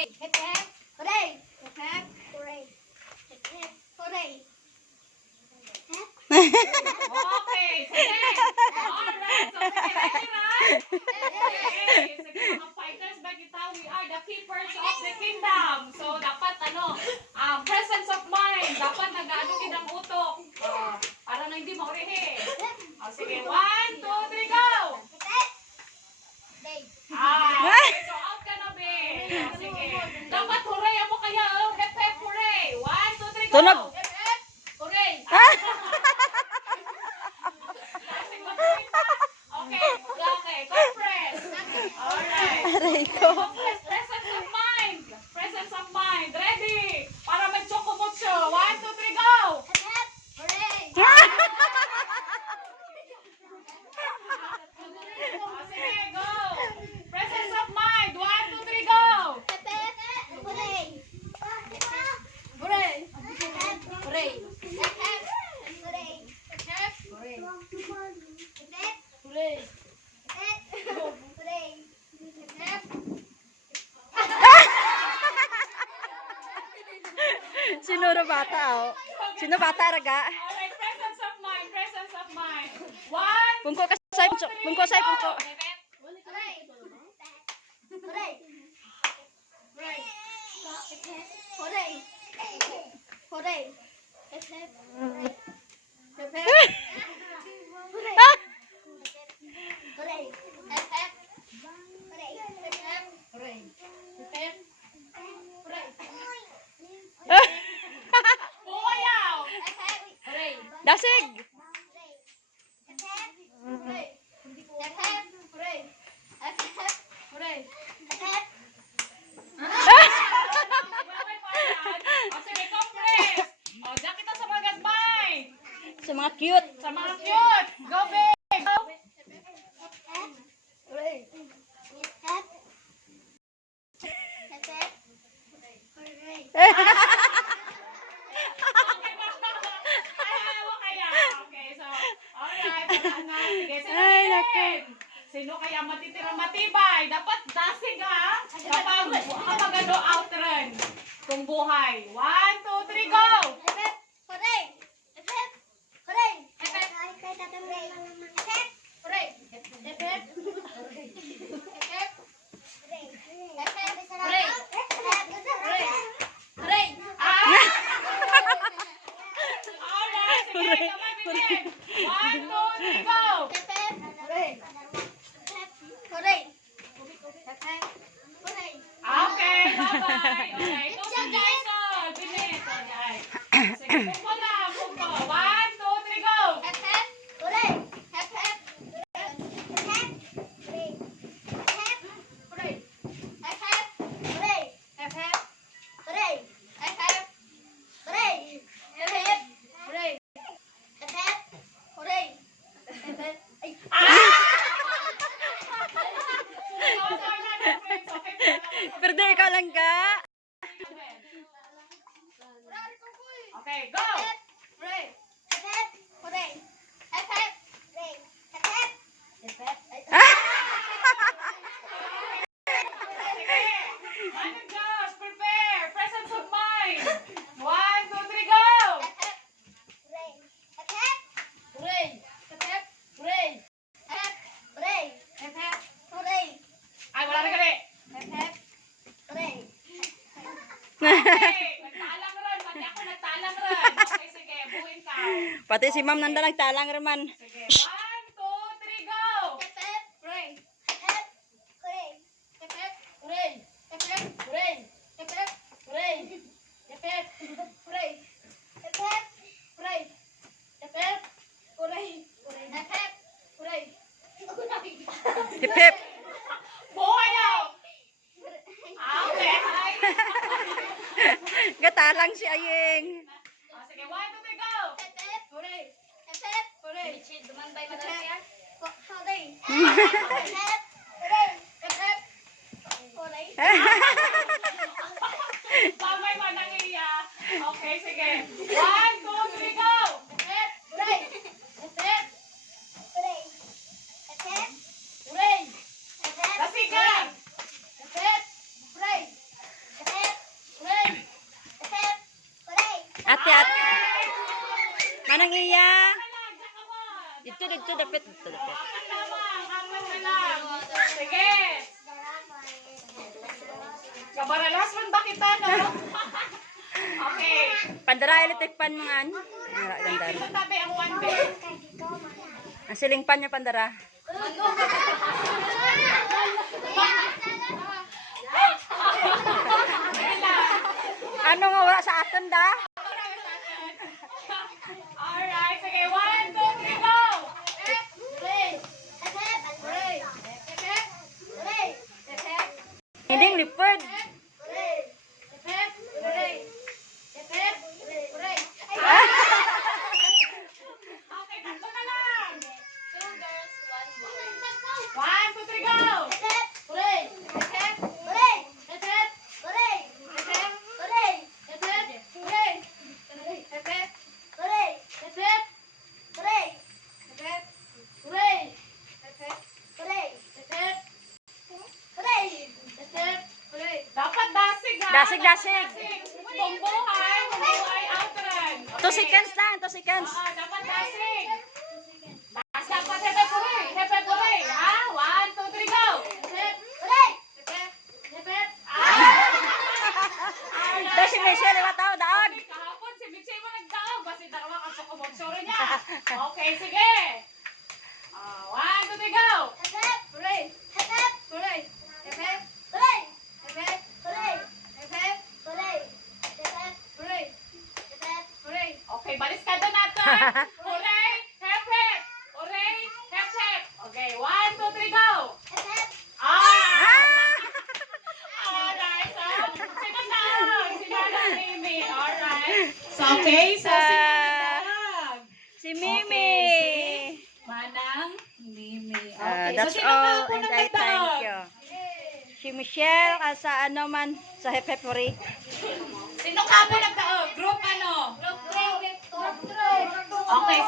Okay, sige. Alright, so sige, ready na? Okay, sige mga fighters, bagita, we are the keepers of the kingdom. So, dapat presence of mind. Dapat nag-ano kinang utok. Para na hindi maurihin. Sige, 1, 2, 3, go! Okay, so out ka na, be. Sige. Dapat hooray ako kaya. Hep, hep, hooray. 1, 2, 3, go! Tunog. Hep, hep, hooray. Okay, compress. Alright. Aray ko. Compress, presence of mind. Presence of mind. Ready? Para mag-chokomotso. 1, 2, 3, go! Sige, go! Presence of mind. 1, 2, 3, go! Sino na bata, oh? Sino bata, raga? Alright, presence of mind. Presence of mind. 1, Pungko kasay, pungko say, pungko. Bukayaw! Dasig! Sige, compress. Diyan kita sa mga gasbay. Sa mga cute. Sa mga cute. Go, babe. Go. Ay, naku. Sino kaya matitira matibay? Dapat dasig ha? Kapag outrun. Kung buhay. 1, 2, 3, go! Alright, sige, kamay bitin. 1, 2, 3, go! Okay, bye-bye. Okay, ito si Jason. Bilis. Alright. Sige, pumpo na. Pumpo. 1, 2, 3, go! Perde ka lang ka. Okay, go! Sige. Ano, Josh? Prepare. Presence of mind. 1, 2, 3, go! Ay, wala na gali. Okay, nagtalang rin. Pati ako nagtalang rin. Okay, sige. Buhin ka. Pati si ma'am nanda nagtalang raman. Sige. 1, 2, 3, go! Hip hip. Buhayaw! Okay. Gatalang si Ayeng. Sige, 1, 2, 3, go! Mamay manangiya. Okay, sige. 1, 2, 3, go! Lasigan! Ate. Manang iya. Dito, dapit. Apat na lang. Sige. Kabaralas man ba kita, no? Okay. Pandara electric pan mga ano. Ganda. Ito tabi ang one bed. Ang siling pan niya pandara. Ano nga wala sa aton da? Alright, sige. 1, 2, 3, go! Hindi lipod. Okay, tatlo na lang. 1, 2, 3, go! Dapat dasig, ha? Dasig. Pumbuhay, outran. 2 seconds lang, 2 seconds. Dapat dasig. Dapat hepe puri, ha? 1, 2, 3, go! Dasi Michelle, iba tao, daon. Kahapon si Michelle mo nagdaog, basi darawa ka sa kumotsura niya. Okay, sige. 1, 2, 3, go! Okay, balis ka doon natin. Hooray! Hep, hep! Hooray! Hep, hep! Okay, 1, 2, 3, go! Alright, so, sino na? Si Manang Mimi. Alright. So, okay, so, si Manang. Si Mimi. Manang Mimi. Ah, Okay, that's so, sino all, pa ako and nang I thank nagdaog? you. Si Michelle, sa ano man, sa Hepepuri. Sino ka mo nagdaog? Group ano? Okay,